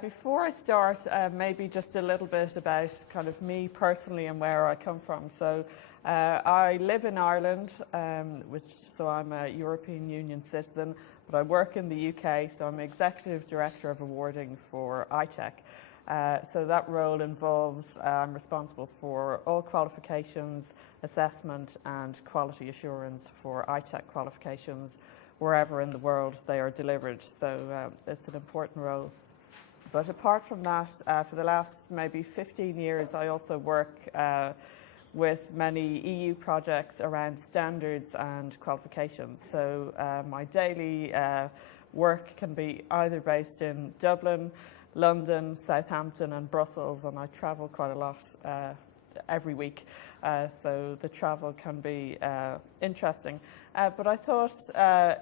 Before I start, maybe just a little bit about kind of me personally and where I come from. So I live in Ireland, so I'm a European Union citizen, but I work in the UK, so I'm Executive Director of Awarding for ITEC. So that role involves, I'm responsible for all qualifications, assessment and quality assurance for ITEC qualifications wherever in the world they are delivered. So it's an important role. But apart from that, for the last maybe 15 years, I also work with many EU projects around standards and qualifications. So my daily work can be either based in Dublin, London, Southampton and Brussels, and I travel quite a lot every week. So the travel can be interesting. But I thought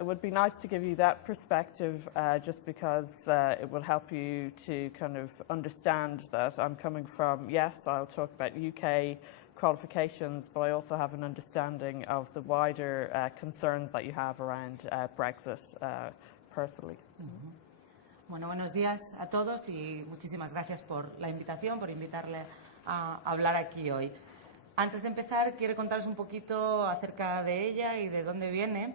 it would be nice to give you that perspective just because it will help you to kind of understand that I'm coming from, yes, I'll talk about UK qualifications, but I also have an understanding of the wider concerns that you have around Brexit personally. Mm-hmm. Bueno, buenos días a todos y muchísimas gracias por la invitación, por invitarle a hablar aquí hoy. Antes de empezar, quiero contaros un poquito acerca de ella y de dónde viene.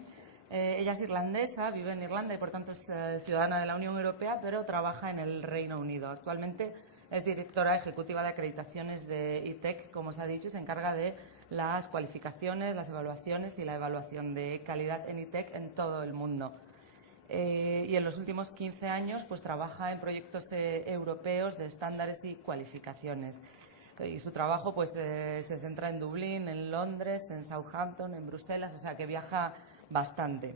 Ella es irlandesa, vive en Irlanda y por tanto es ciudadana de la Unión Europea, pero trabaja en el Reino Unido. Actualmente es directora ejecutiva de acreditaciones de ITEC, como os ha dicho, y se encarga de las cualificaciones, las evaluaciones y la evaluación de calidad en ITEC en todo el mundo. Y en los últimos 15 años pues, trabaja en proyectos europeos de estándares y cualificaciones. Y su trabajo pues, se centra en Dublín, en Londres, en Southampton, en Bruselas, o sea que viaja bastante.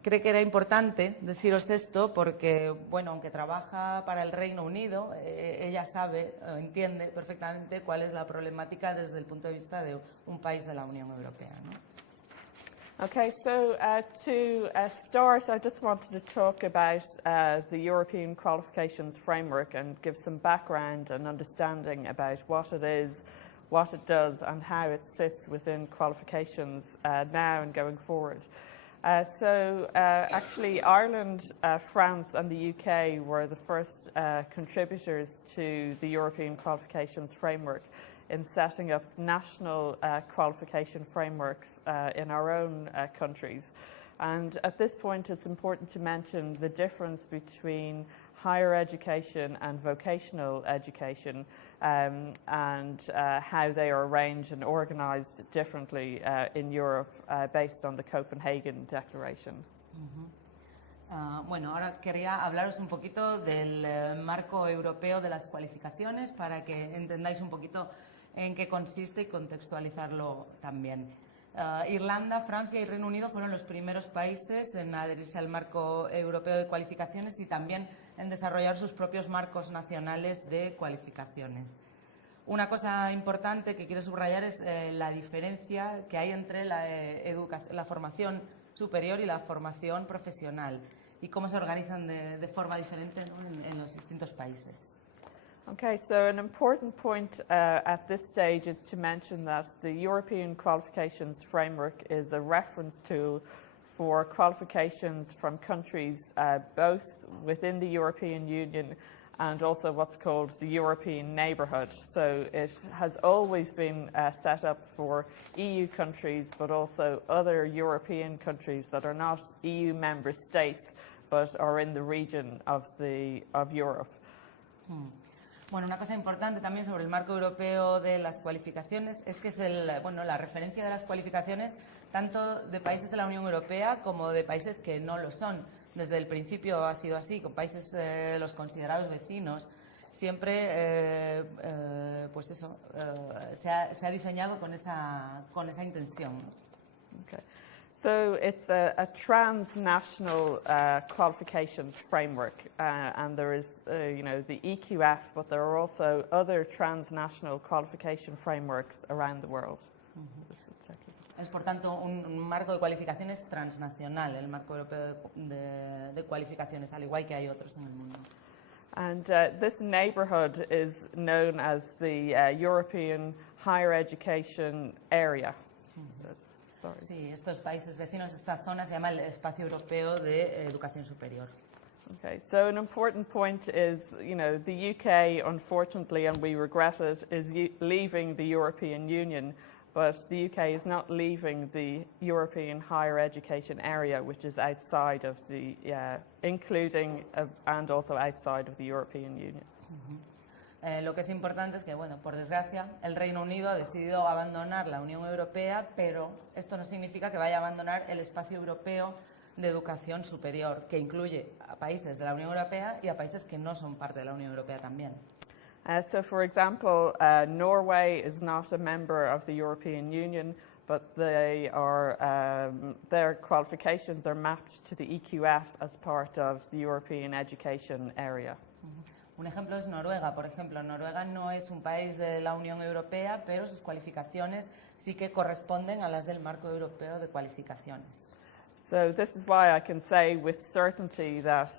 Creo que era importante deciros esto porque, bueno, aunque trabaja para el Reino Unido, ella sabe, entiende perfectamente cuál es la problemática desde el punto de vista de un país de la Unión Europea, ¿no? Okay, so to start, I just wanted to talk about the European Qualifications Framework and give some background and understanding about what it is, what it does, and how it sits within qualifications now and going forward. Actually, Ireland, France, and the UK were the first contributors to the European Qualifications Framework in setting up national qualification frameworks in our own countries. And at this point, it's important to mention the difference between higher education and vocational education and how they are arranged and organized differently in Europe based on the Copenhagen Declaration. Bueno, ahora quería hablaros un poquito del marco europeo de las cualificaciones para que entendáis un poquito en qué consiste y contextualizarlo también. Irlanda, Francia y Reino Unido fueron los primeros países en adherirse al marco europeo de cualificaciones y también en desarrollar sus propios marcos nacionales de cualificaciones. Una cosa importante que quiero subrayar es la diferencia que hay entre la formación superior y la formación profesional y cómo se organizan de forma diferente, ¿no? en los distintos países. Okay, so an important point at this stage is to mention that the European Qualifications Framework is a reference tool for qualifications from countries both within the European Union and also what's called the European Neighbourhood. So it has always been set up for EU countries, but also other European countries that are not EU member states, but are in the region of Europe. Bueno, una cosa importante también sobre el marco europeo de las cualificaciones es que es la referencia de las cualificaciones tanto de países de la Unión Europea como de países que no lo son. Desde el principio ha sido así, con países los considerados vecinos. Siempre, pues eso, se ha diseñado con esa intención, ¿no? Okay. So it's a transnational qualifications framework, and there is, the EQF, but there are also other transnational qualification frameworks around the world. Es, por tanto, un marco de cualificaciones transnacional, el marco europeo de cualificaciones, al igual que hay otros en el mundo. And this neighbourhood is known as the European Higher Education Area. Sí, estos países vecinos, esta zona se llama el Espacio Europeo de Educación Superior. Okay, so an important point is, you know, the UK, unfortunately, and we regret it, is leaving the European Union, but the UK is not leaving the European higher education area, which is outside of the, including and also outside of the European Union. Lo que es importante es que, bueno, por desgracia, el Reino Unido ha decidido abandonar la Unión Europea, pero esto no significa que vaya a abandonar el espacio europeo de educación superior, que incluye a países de la Unión Europea y a países que no son parte de la Unión Europea también. So, for example, Norway is not a member of the European Union, but they are, their qualifications are mapped to the EQF as part of the European education area. Un ejemplo es Noruega. Por ejemplo, Noruega no es un país de la Unión Europea, pero sus cualificaciones sí que corresponden a las del Marco Europeo de Cualificaciones. So this is why I can say with certainty that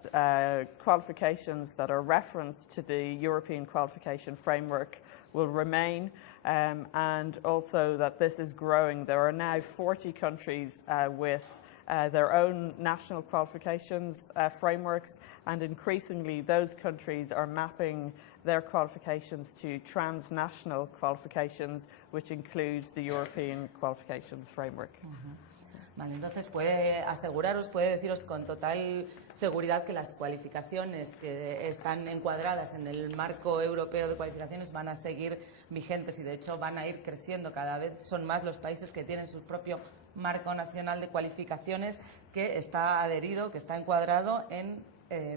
qualifications that are referenced to the European qualification framework will remain, and also that this is growing. There are now 40 countries with their own national qualifications frameworks, and increasingly those countries are mapping their qualifications to transnational qualifications, which includes the European qualifications framework. Vale, entonces puede aseguraros, puede deciros con total seguridad que las cualificaciones que están encuadradas en el marco europeo de cualificaciones van a seguir vigentes y de hecho van a ir creciendo. Cada vez son más los países que tienen su propio marco nacional de cualificaciones que está adherido, que está encuadrado en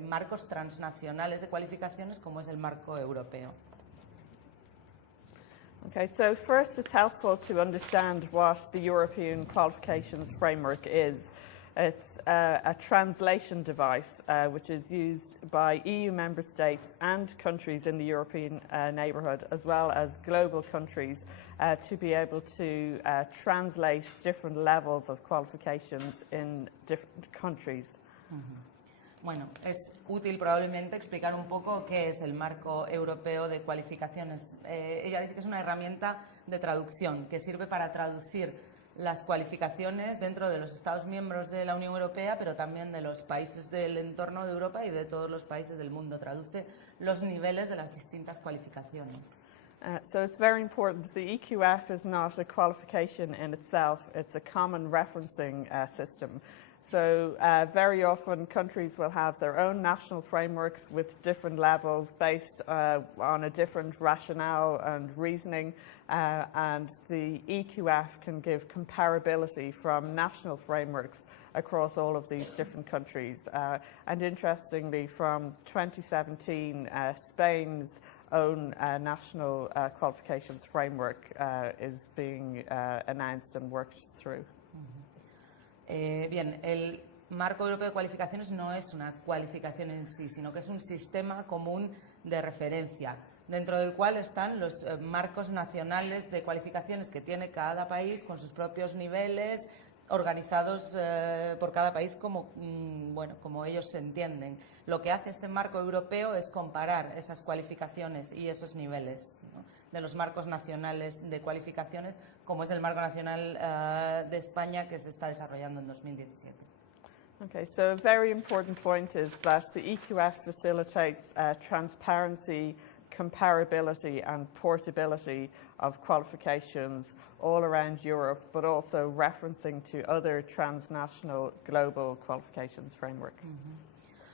marcos transnacionales de cualificaciones como es el marco europeo. Okay, so first it's helpful to understand what the European Qualifications Framework is. It's a translation device which is used by EU member states and countries in the European neighbourhood, as well as global countries, to be able to translate different levels of qualifications in different countries. Bueno, es útil probablemente explicar un poco qué es el marco europeo de cualificaciones. Ella dice que es una herramienta de traducción que sirve para traducir las cualificaciones dentro de los Estados miembros de la Unión Europea, pero también de los países del entorno de Europa y de todos los países del mundo. Traduce los niveles de las distintas cualificaciones. So it's very important. The EQF is not a qualification in itself. It's a common referencing system. So very often countries will have their own national frameworks with different levels based on a different rationale and reasoning, and the EQF can give comparability from national frameworks across all of these different countries. And interestingly, from 2017, Spain's own national qualifications framework is being announced and worked through. Bien, el marco europeo de cualificaciones no es una cualificación en sí, sino que es un sistema común de referencia, dentro del cual están los marcos nacionales de cualificaciones que tiene cada país con sus propios niveles, organizados por cada país como, bueno, como ellos se entienden. Lo que hace este marco europeo es comparar esas cualificaciones y esos niveles, ¿no?, de los marcos nacionales de cualificaciones, como es el marco nacional de España que se está desarrollando en 2017. Okay, so a very important point is that the EQF facilitates transparency, comparability and portability of qualifications all around Europe, but also referencing to other transnational global qualifications frameworks.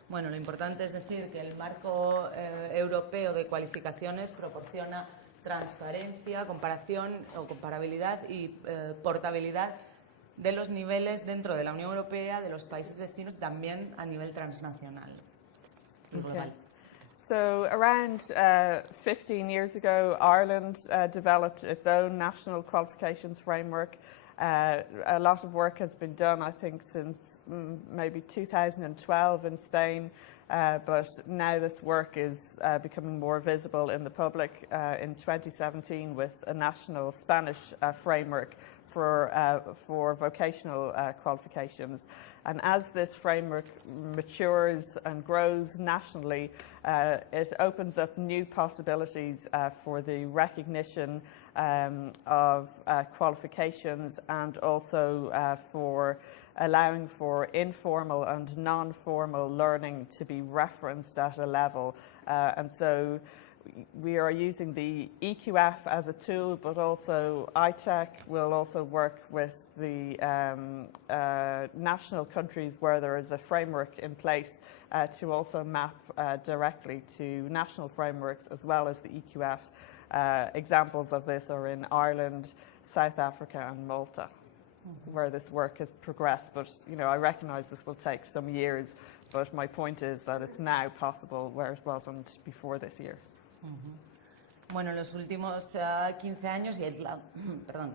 Bueno, lo importante es decir que el marco europeo de cualificaciones proporciona transparencia, comparación o comparabilidad y portabilidad de los niveles dentro de la Unión Europea, de los países vecinos, también a nivel transnacional y global. Okay. So around 15 years ago, Ireland developed its own national qualifications framework. A lot of work has been done, I think, since maybe 2012 in Spain, but now this work is becoming more visible in the public in 2017 with a national Spanish framework for vocational qualifications. And as this framework matures and grows nationally, it opens up new possibilities for the recognition of qualifications and also for allowing for informal and non-formal learning to be referenced at a level. And so we are using the EQF as a tool, but also ITEC will also work with the national countries where there is a framework in place to also map directly to national frameworks as well as the EQF. Examples of this are in Ireland, South Africa and Malta, where this work has progressed. But I recognise this will take some years, but my point is that it's now possible where it wasn't before this year. Bueno, en los últimos 15 años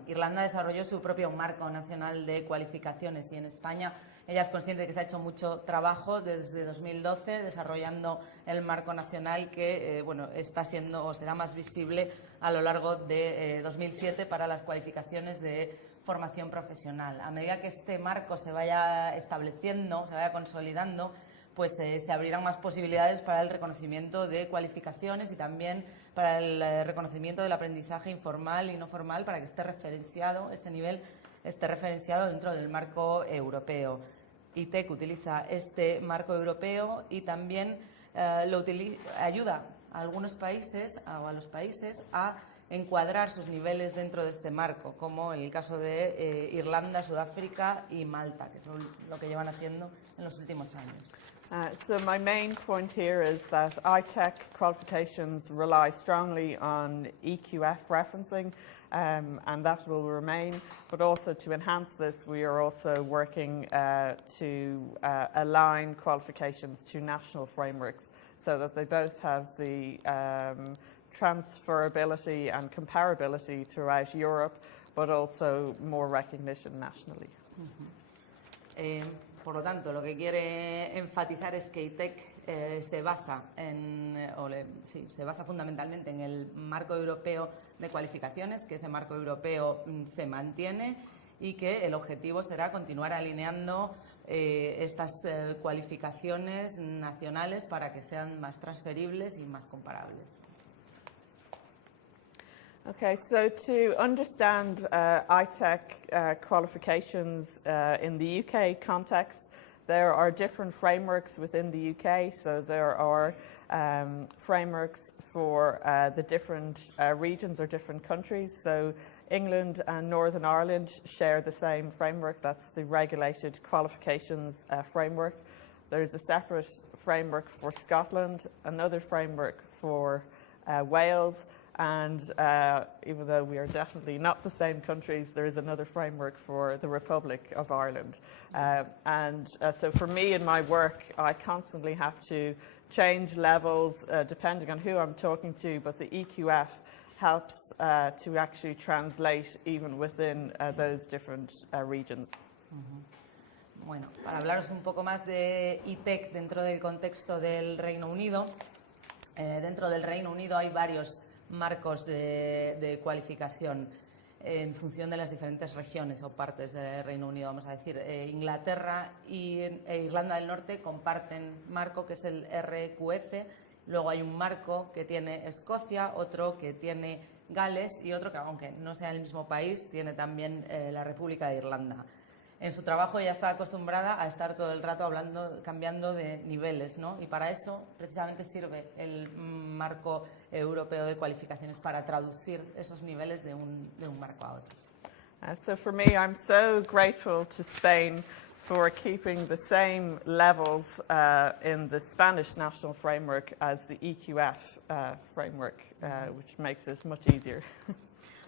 Irlanda desarrolló su propio marco nacional de cualificaciones y en España ella es consciente de que se ha hecho mucho trabajo desde 2012 desarrollando el marco nacional que está siendo o será más visible a lo largo de 2007 para las cualificaciones de formación profesional. A medida que este marco se vaya estableciendo, se vaya consolidando, pues se abrirán más posibilidades para el reconocimiento de cualificaciones y también para el reconocimiento del aprendizaje informal y no formal para que esté referenciado, ese nivel esté referenciado dentro del marco europeo. ITEC utiliza este marco europeo y también ayuda a algunos países o a los países a encuadrar sus niveles dentro de este marco, como en el caso de Irlanda, Sudáfrica y Malta, que es lo que llevan haciendo en los últimos años. So my main point here is that ITEC qualifications rely strongly on EQF referencing, and that will remain. But also to enhance this, we are also working to align qualifications to national frameworks so that they both have the transferability and comparability throughout Europe, but also more recognition nationally. Por lo tanto, lo que quiere enfatizar es que ITEC se basa fundamentalmente en el marco europeo de cualificaciones, que ese marco europeo se mantiene y que el objetivo será continuar alineando estas cualificaciones nacionales para que sean más transferibles y más comparables. Okay, so to understand ITEC qualifications in the UK context, there are different frameworks within the UK. So there are frameworks for the different regions or different countries. So England and Northern Ireland share the same framework. That's the regulated qualifications framework. There's a separate framework for Scotland, another framework for Wales, and even though we are definitely not the same countries, there is another framework for the Republic of Ireland. So for me in my work, I constantly have to change levels depending on who I'm talking to, but the EQF helps to actually translate even within those different regions. Bueno, para hablaros un poco más de ITEC dentro del contexto del Reino Unido, dentro del Reino Unido hay varios marcos de cualificación en función de las diferentes regiones o partes del Reino Unido. Vamos a decir, Inglaterra e Irlanda del Norte comparten marco que es el RQF, luego hay un marco que tiene Escocia, otro que tiene Gales y otro que, aunque no sea el mismo país, tiene también la República de Irlanda. En su trabajo ella está acostumbrada a estar todo el rato cambiando de niveles, ¿no? Y para eso precisamente sirve el marco europeo de cualificaciones para traducir esos niveles de un marco a otro. So for me, I'm so grateful to Spain for keeping the same levels in the Spanish national framework as the EQF framework, which makes it much easier.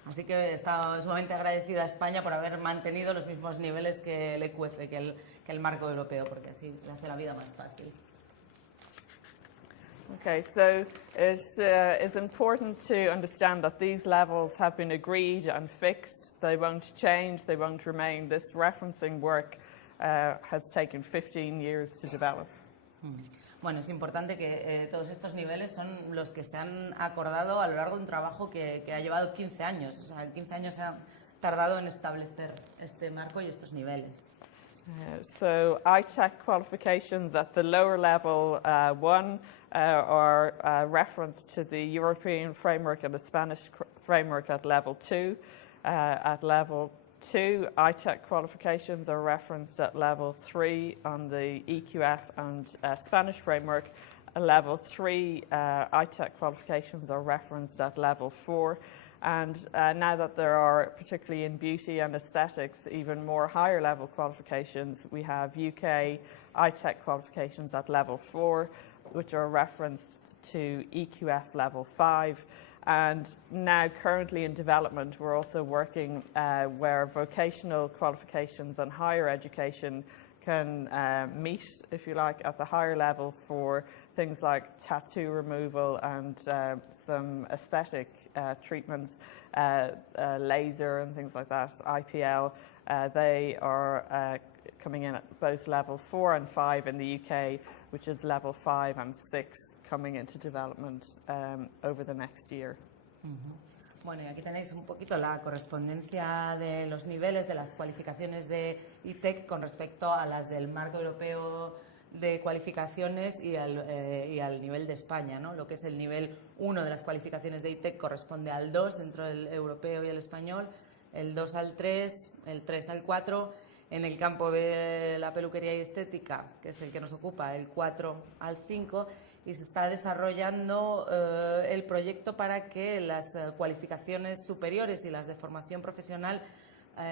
Así que está sumamente agradecida a España por haber mantenido los mismos niveles que el EQF, que el marco europeo, porque así le hace la vida más fácil. Okay, so it is important to understand that these levels have been agreed and fixed. They won't change, they won't remain. This referencing work has taken 15 years to develop. Bueno, es importante que todos estos niveles son los que se han acordado a lo largo de un trabajo que ha llevado 15 años. O sea, 15 años se ha tardado en establecer este marco y estos niveles. So ITEC qualifications at the lower level 1 are referenced to the European framework and the Spanish framework at level 2. At level 2 ITEC qualifications are referenced at level 3 on the EQF and Spanish framework. Level 3 ITEC qualifications are referenced at level 4. And now that there are, particularly in beauty and aesthetics, even more higher level qualifications, we have UK ITEC qualifications at level 4, which are referenced to EQF level 5. And now currently in development, we're also working where vocational qualifications and higher education can meet, if you like, at the higher level for things like tattoo removal and some aesthetic treatments, laser and things like that, IPL. They are coming in at both level 4 and 5 in the UK, which is level 5 and 6 coming into development over the next year. Bueno, y aquí tenéis un poquito la correspondencia de los niveles de las cualificaciones de ITEC con respecto a las del marco europeo de cualificaciones y al nivel de España, ¿no? Lo que es el nivel 1 de las cualificaciones de ITEC corresponde al 2 dentro del europeo y el español, el 2 al 3, el 3 al 4, en el campo de la peluquería y estética, que es el que nos ocupa, el 4 al 5, y se está desarrollando el proyecto para que las cualificaciones superiores y las de formación profesional,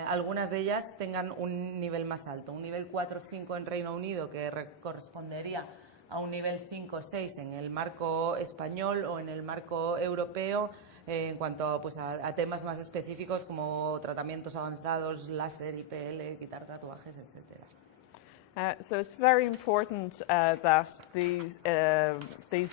algunas de ellas tengan un nivel más alto, un nivel 4-5 en Reino Unido, que correspondería a un nivel 5-6 en el marco español o en el marco europeo, en cuanto pues, a temas más específicos como tratamientos avanzados, láser, IPL, quitar tatuajes, etcétera. So it's very important that these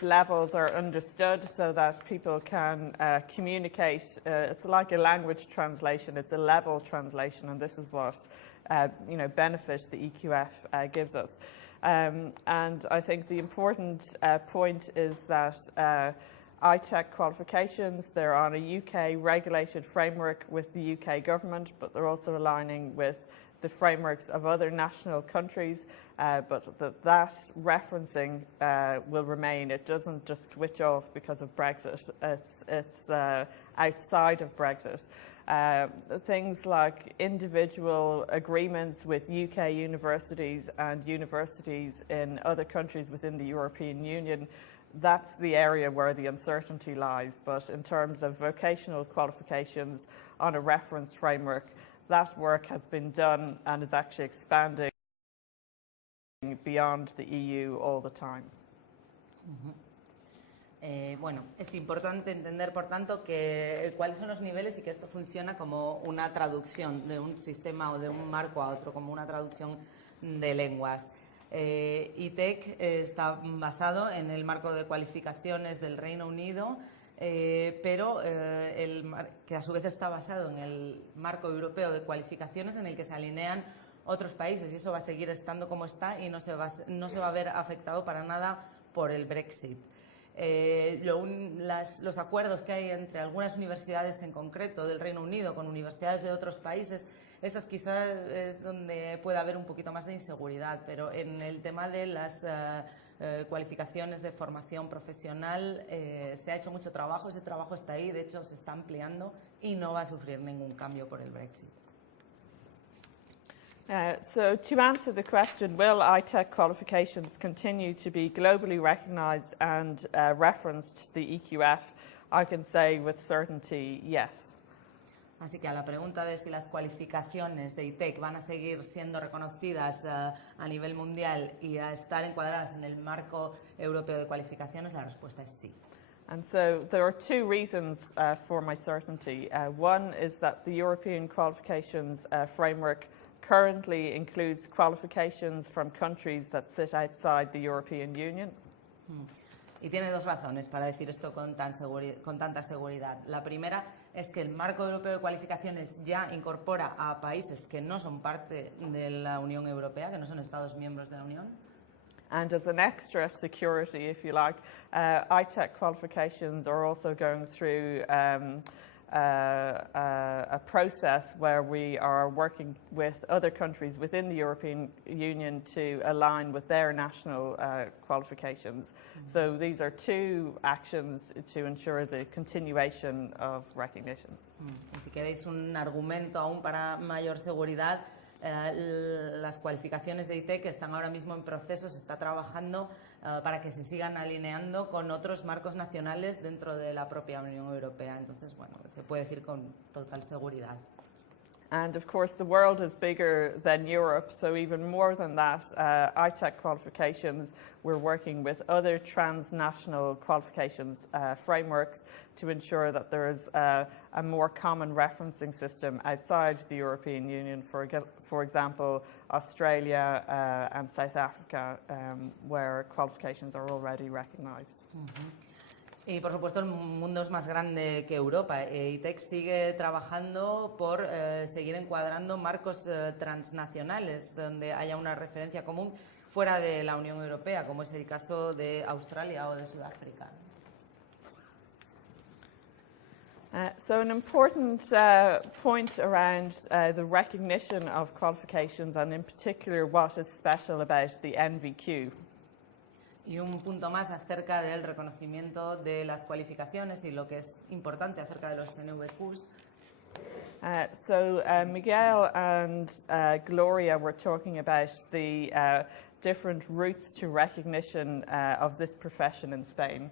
levels are understood so that people can communicate. It's like a language translation. It's a level translation, and this is what benefit the EQF gives us. And I think the important point is that ITEC qualifications, they're on a UK regulated framework with the UK government, but they're also aligning with the frameworks of other national countries, but that referencing will remain. It doesn't just switch off because of Brexit. It's outside of Brexit. Things like individual agreements with UK universities and universities in other countries within the European Union, that's the area where the uncertainty lies. But in terms of vocational qualifications on a reference framework, that work has been done and is actually expanding beyond the EU all the time. Bueno, es importante entender, por tanto, cuáles son los niveles y que esto funciona como una traducción de un sistema o de un marco a otro, como una traducción de lenguas. ITEC está basado en el marco de cualificaciones del Reino Unido, pero que a su vez está basado en el marco europeo de cualificaciones en el que se alinean otros países, y eso va a seguir estando como está y no se va a ver afectado para nada por el Brexit. Los acuerdos que hay entre algunas universidades en concreto del Reino Unido con universidades de otros países, esas quizás es donde puede haber un poquito más de inseguridad, pero en el tema de las cualificaciones de formación profesional se ha hecho mucho trabajo, ese trabajo está ahí, de hecho se está ampliando y no va a sufrir ningún cambio por el Brexit. So to answer the question, will ITEC qualifications continue to be globally recognised and referenced to the EQF, I can say with certainty, yes. Así que a la pregunta de si las cualificaciones de ITEC van a seguir siendo reconocidas a nivel mundial y a estar encuadradas en el marco europeo de cualificaciones, la respuesta es sí. And so there are two reasons for my certainty. One is that the European qualifications framework currently includes qualifications from countries that sit outside the European Union. Y tiene dos razones para decir esto con tanta seguridad. La primera es que el marco europeo de cualificaciones ya incorpora a países que no son parte de la Unión Europea, que no son Estados miembros de la Unión. And as an extra security, if you like, ITEC qualifications are also going through a process where we are working with other countries within the European Union to align with their national qualifications. So these are two actions to ensure the continuation of recognition. Y si queréis un argumento aún para mayor seguridad, las cualificaciones de ITEC están ahora mismo en proceso, se está trabajando para que se sigan alineando con otros marcos nacionales dentro de la propia Unión Europea. Entonces, bueno, se puede decir con total seguridad. And of course, the world is bigger than Europe, so even more than that, ITEC qualifications, we're working with other transnational qualifications frameworks to ensure that there is a more common referencing system outside the European Union, for example, Australia and South Africa, where qualifications are already recognized. Y por supuesto el mundo es más grande que Europa. ITEC sigue trabajando por seguir encuadrando marcos transnacionales donde haya una referencia común fuera de la Unión Europea, como es el caso de Australia o de Sudáfrica. So an important point around the recognition of qualifications, and in particular what is special about the NVQ. Y un punto más acerca del reconocimiento de las cualificaciones y lo que es importante acerca de los NVQs. So Miguel and Gloria were talking about the different routes to recognition of this profession in Spain.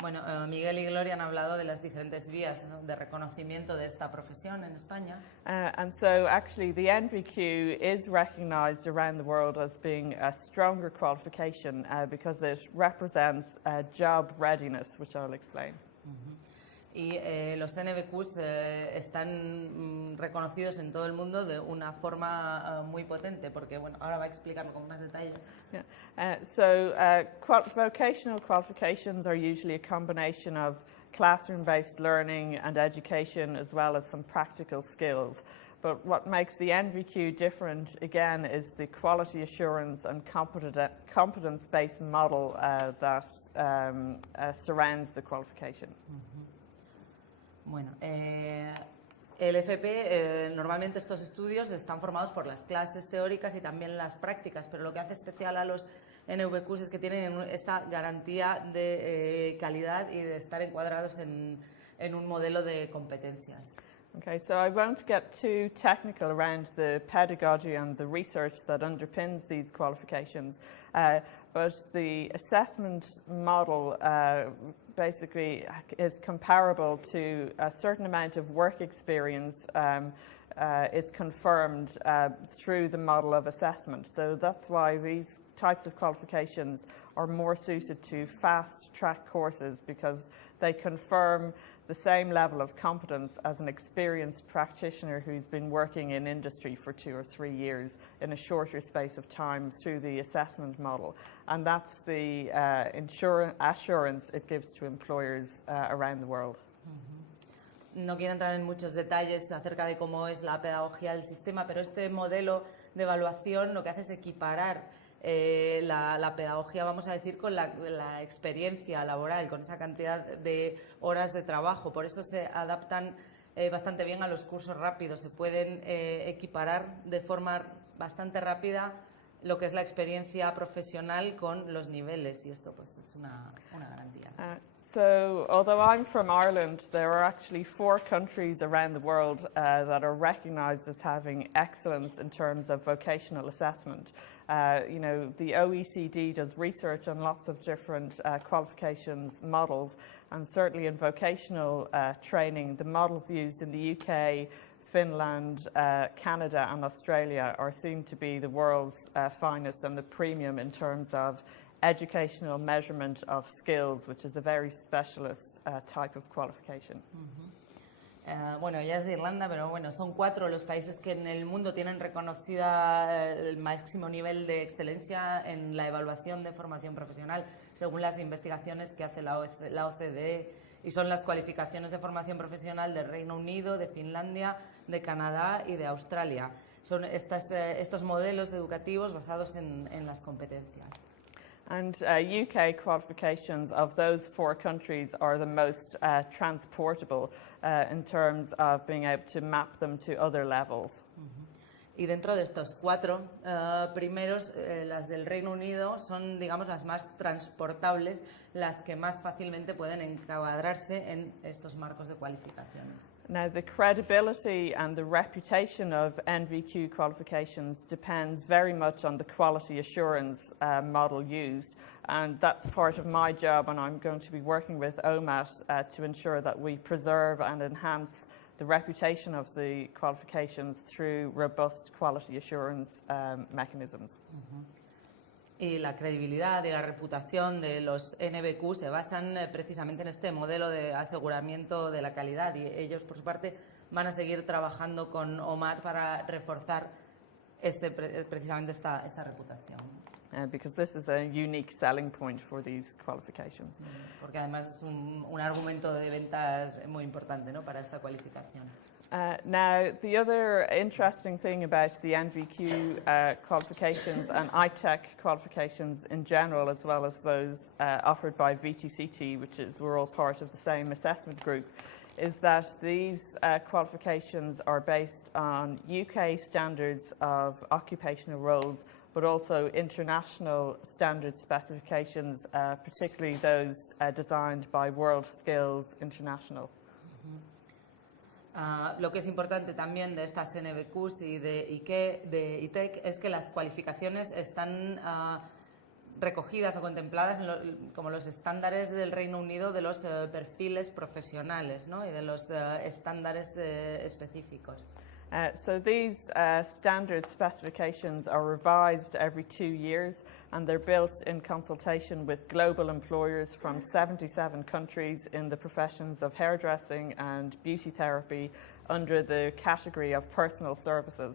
Bueno, Miguel y Gloria han hablado de las diferentes vías de reconocimiento de esta profesión en España. And so actually the NVQ is recognized around the world as being a stronger qualification because it represents job readiness, which I'll explain. Y los NVQs están reconocidos en todo el mundo de una forma muy potente, porque bueno, ahora va a explicarlo con más detalle. Yeah. Vocational qualifications are usually a combination of classroom-based learning and education, as well as some practical skills. But what makes the NVQ different, again, is the quality assurance and competence-based model that surrounds the qualification. Bueno, el FP, normalmente estos estudios están formados por las clases teóricas y también las prácticas, pero lo que hace especial a los NVQs es que tienen esta garantía de calidad y de estar encuadrados en un modelo de competencias. Okay, so I won't get too technical around the pedagogy and the research that underpins these qualifications, but the assessment model basically is comparable to a certain amount of work experience is confirmed through the model of assessment. So that's why these types of qualifications are more suited to fast-track courses, because they confirm the same level of competence as an experienced practitioner who's been working in industry for 2 or 3 years in a shorter space of time through the assessment model. And that's the assurance it gives to employers around the world. No quiero entrar en muchos detalles acerca de cómo es la pedagogía del sistema, pero este modelo de evaluación lo que hace es equiparar la pedagogía, vamos a decir, con la experiencia laboral, con esa cantidad de horas de trabajo. Por eso se adaptan bastante bien a los cursos rápidos. Se pueden equiparar de forma bastante rápida lo que es la experiencia profesional con los niveles, y esto pues es una garantía. So, although I'm from Ireland, there are actually 4 countries around the world that are recognised as having excellence in terms of vocational assessment. You know, the OECD does research on lots of different qualifications models, and certainly in vocational training, the models used in the UK, Finland, Canada and Australia are seen to be the world's finest and the premium in terms of educational measurement of skills, which is a very specialist type of qualification. Bueno, ella es de Irlanda, pero bueno, son 4 los países que en el mundo tienen reconocida el máximo nivel de excelencia en la evaluación de formación profesional, según las investigaciones que hace la OCDE, y son las cualificaciones de formación profesional del Reino Unido, de Finlandia, de Canadá y de Australia. Son estos modelos educativos basados en las competencias. And UK qualifications of those 4 countries are the most transportable in terms of being able to map them to other levels. Y dentro de estos 4 primeros, las del Reino Unido son, digamos, las más transportables, las que más fácilmente pueden encuadrarse en estos marcos de cualificaciones. Now, the credibility and the reputation of NVQ qualifications depends very much on the quality assurance model used, and that's part of my job, and I'm going to be working with OMAT to ensure that we preserve and enhance the reputation of the qualifications through robust quality assurance mechanisms. Y la credibilidad y la reputación de los NVQ se basan precisamente en este modelo de aseguramiento de la calidad, y ellos, por su parte, van a seguir trabajando con OMAT para reforzar precisamente esta reputación. Because this is a unique selling point for these qualifications. Porque además es un argumento de ventas muy importante, ¿no?, para esta cualificación. Now, the other interesting thing about the NVQ qualifications and ITEC qualifications in general, as well as those offered by VTCT, which is we're all part of the same assessment group, is that these qualifications are based on UK standards of occupational roles, but also international standard specifications, particularly those designed by World Skills International. Lo que es importante también de estas NVQs y de ITEC es que las cualificaciones están recogidas o contempladas como los estándares del Reino Unido de los perfiles profesionales, ¿no?, y de los estándares específicos. So these standard specifications are revised every 2 years, and they're built in consultation with global employers from 77 countries in the professions of hairdressing and beauty therapy under the category of personal services.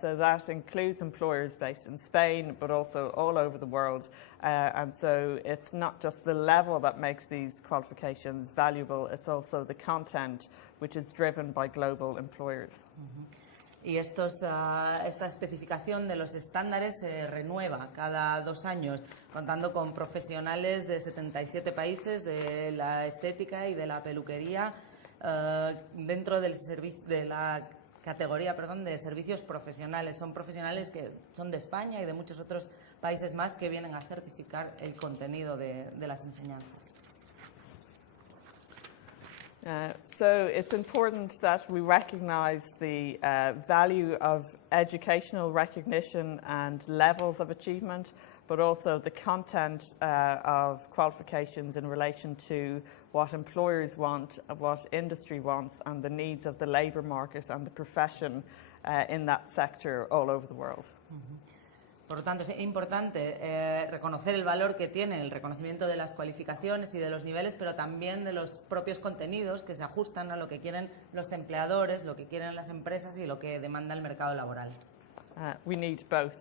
So that includes employers based in Spain, but also all over the world. And so it's not just the level that makes these qualifications valuable, it's also the content, which is driven by global employers. Y esta especificación de los estándares se renueva cada 2 años, contando con profesionales de 77 países de la estética y de la peluquería dentro de la categoría de servicios profesionales. Son profesionales que son de España y de muchos otros países más que vienen a certificar el contenido de las enseñanzas. So it's important that we recognize the value of educational recognition and levels of achievement, but also the content of qualifications in relation to what employers want, what industry wants, and the needs of the labour market and the profession in that sector all over the world. Por lo tanto, es importante reconocer el valor que tiene el reconocimiento de las cualificaciones y de los niveles, pero también de los propios contenidos que se ajustan a lo que quieren los empleadores, lo que quieren las empresas y lo que demanda el mercado laboral. We need both.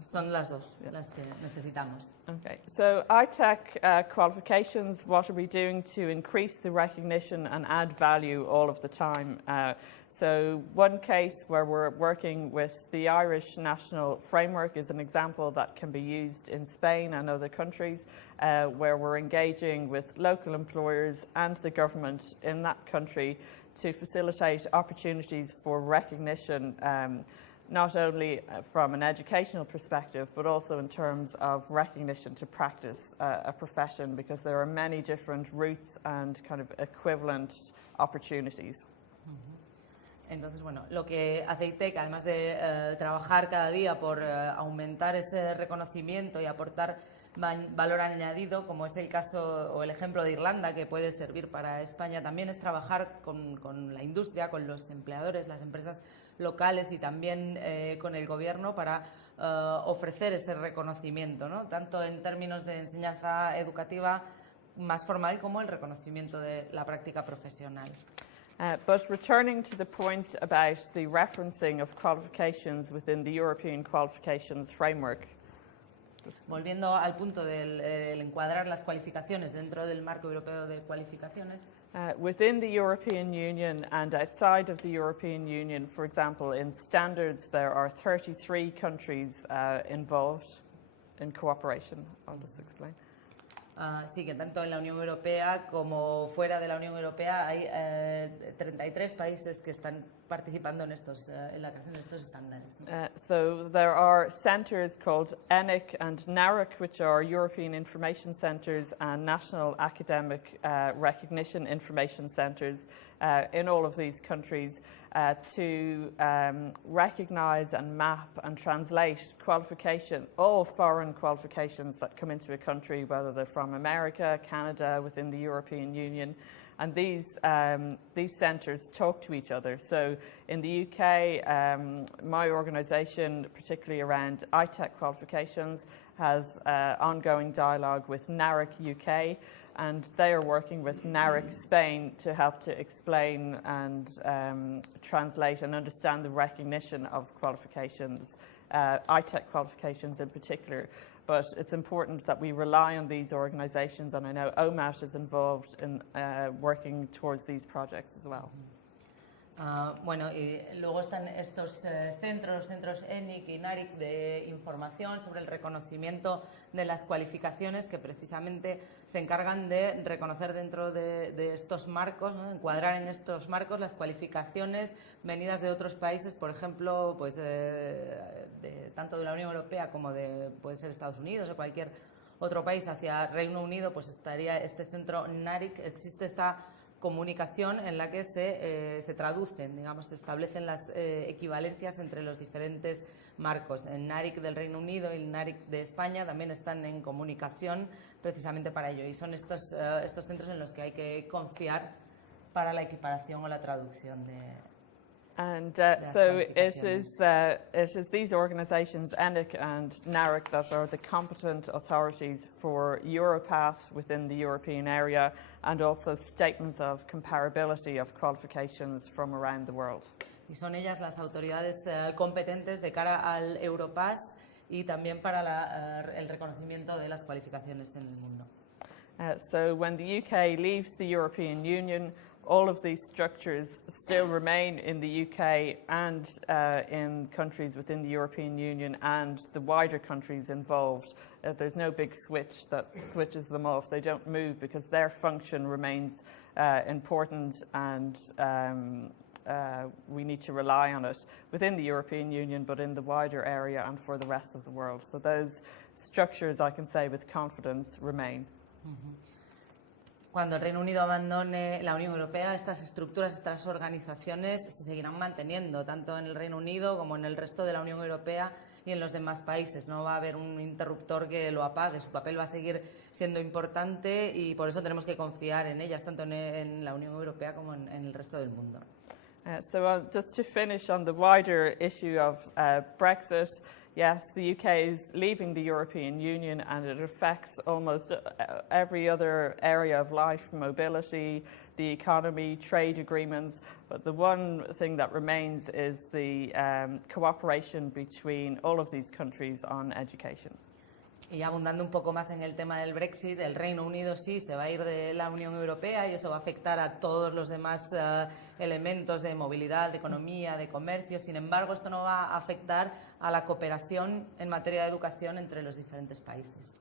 Son las dos las que necesitamos. Okay, so ITEC qualifications, what are we doing to increase the recognition and add value all of the time? So one case where we're working with the Irish National Framework is an example that can be used in Spain and other countries, where we're engaging with local employers and the government in that country to facilitate opportunities for recognition, not only from an educational perspective, but also in terms of recognition to practice a profession, because there are many different routes and kind of equivalent opportunities. Entonces, bueno, lo que hace ITEC, además de trabajar cada día por aumentar ese reconocimiento y aportar valor añadido, como es el caso o el ejemplo de Irlanda, que puede servir para España, también es trabajar con la industria, con los empleadores, las empresas locales y también con el gobierno para ofrecer ese reconocimiento, ¿no?, tanto en términos de enseñanza educativa más formal como el reconocimiento de la práctica profesional. But returning to the point about the referencing of qualifications within the European Qualifications Framework. Volviendo al punto del encuadrar las cualificaciones dentro del marco europeo de cualificaciones. Within the European Union and outside of the European Union, for example, in standards there are 33 countries involved. in cooperation. I'll just explain. Sí, que tanto en la Unión Europea como fuera de la Unión Europea hay 33 países que están participando en la creación de estos estándares, ¿no? So there are centres called ENIC and NARIC, which are European Information Centres and National Academic Recognition Information Centres in all of these countries to recognise and map and translate all foreign qualifications that come into a country, whether they're from America, Canada, within the European Union. And these centres talk to each other. So in the UK, my organisation, particularly around ITEC qualifications, has ongoing dialogue with NARIC UK, and they are working with NARIC Spain to help to explain and translate and understand the recognition of qualifications, ITEC qualifications in particular. But it's important that we rely on these organisations, and I know OMAT is involved in working towards these projects as well. Bueno, y luego están estos centros ENIC y NARIC de información sobre el reconocimiento de las cualificaciones que precisamente se encargan de reconocer dentro de estos marcos, ¿no? De encuadrar en estos marcos las cualificaciones venidas de otros países, por ejemplo, pues tanto de la Unión Europea como puede ser Estados Unidos o cualquier otro país hacia Reino Unido, pues estaría este centro NARIC. Existe esta comunicación en la que se traducen, digamos, se establecen las equivalencias entre los diferentes marcos. El NARIC del Reino Unido y el NARIC de España también están en comunicación precisamente para ello, y son estos centros en los que hay que confiar para la equiparación o la traducción de And las so it cualificaciones. is these organisations, ENIC and NARIC, that are the competent authorities for Europass within the European area, and also statements of comparability of qualifications from around the world. Y son ellas las autoridades competentes de cara al Europass y también para el reconocimiento de las cualificaciones en el mundo. So when the UK leaves the European Union, all of these structures still remain in the UK and in countries within the European Union and the wider countries involved. There's no big switch that switches them off. They don't move because their function remains important, and we need to rely on it within the European Union, but in the wider area and for the rest of the world. So those structures, I can say with confidence, remain. Cuando el Reino Unido abandone la Unión Europea, estas estructuras, estas organizaciones se seguirán manteniendo, tanto en el Reino Unido como en el resto de la Unión Europea y en los demás países. No va a haber un interruptor que lo apague, su papel va a seguir siendo importante y por eso tenemos que confiar en ellas, tanto en la Unión Europea como en el resto del mundo. So just to finish on the wider issue of Brexit, yes, the UK is leaving the European Union, and it affects almost every other area of life: mobility, the economy, trade agreements. But the one thing that remains is the cooperation between all of these countries on education. Y abundando un poco más en el tema del Brexit, el Reino Unido sí se va a ir de la Unión Europea y eso va a afectar a todos los demás elementos de movilidad, de economía, de comercio. Sin embargo, esto no va a afectar a la cooperación en materia de educación entre los diferentes países.